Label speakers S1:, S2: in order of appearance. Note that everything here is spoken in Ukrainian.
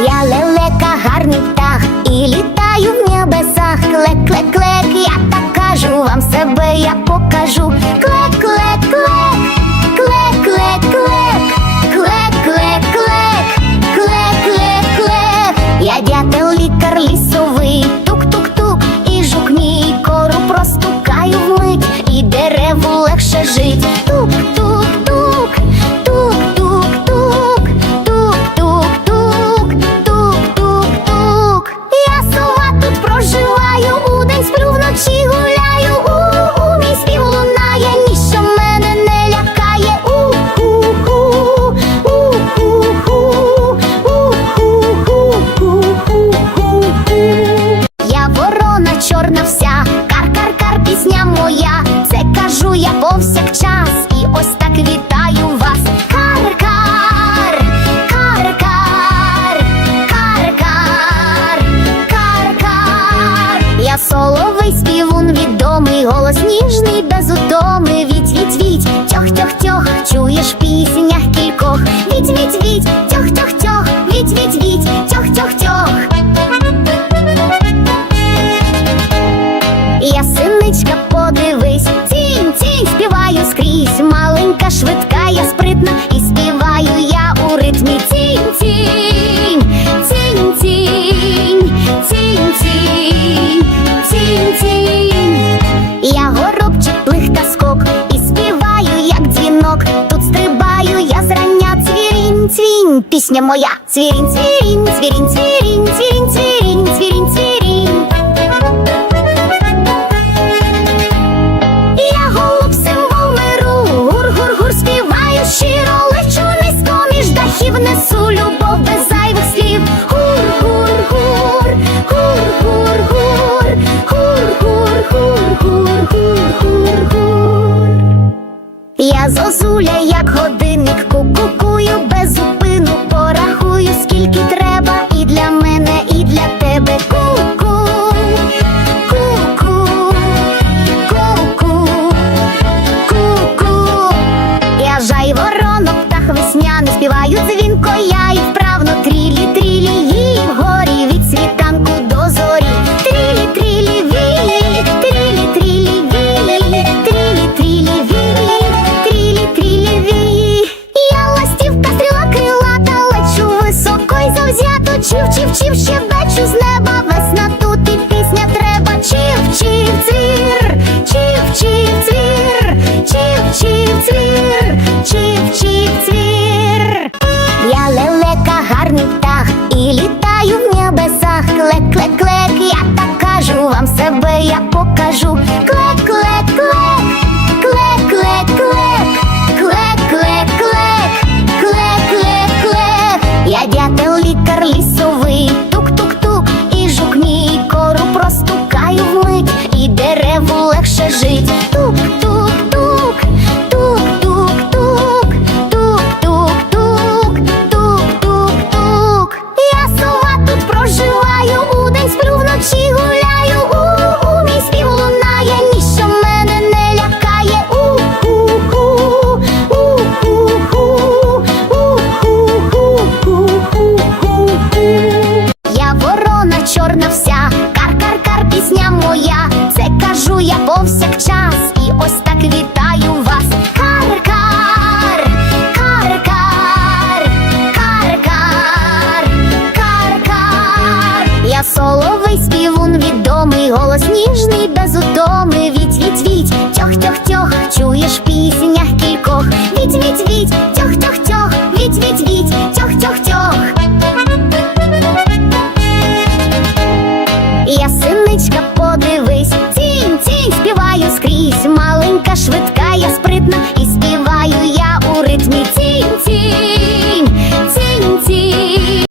S1: Я лелека, гарний птах і літаю в небесах. Клек-клек-клек, я так кажу, вам себе я покажу. тьох-тьох, чуєш в кількох, віть, віть, віть, тьох-тьох-тьох, віть, віть, віть, тьох-тьох-тьох. Я синичка, подивись, тінь, тінь, співаю скрізь, маленька, швидка, я спритна. пісня моя. Цвірінь, цвірінь, цвірінь, цвірінь, цвірінь. бачиш піснях кількох. Віть, віть, віть, тьох, тьох, тьох, віть, віть, віть, тьох, тьох, тьох. Ясиничка подивись, тінь, тінь, співаю скрізь, маленька швидка.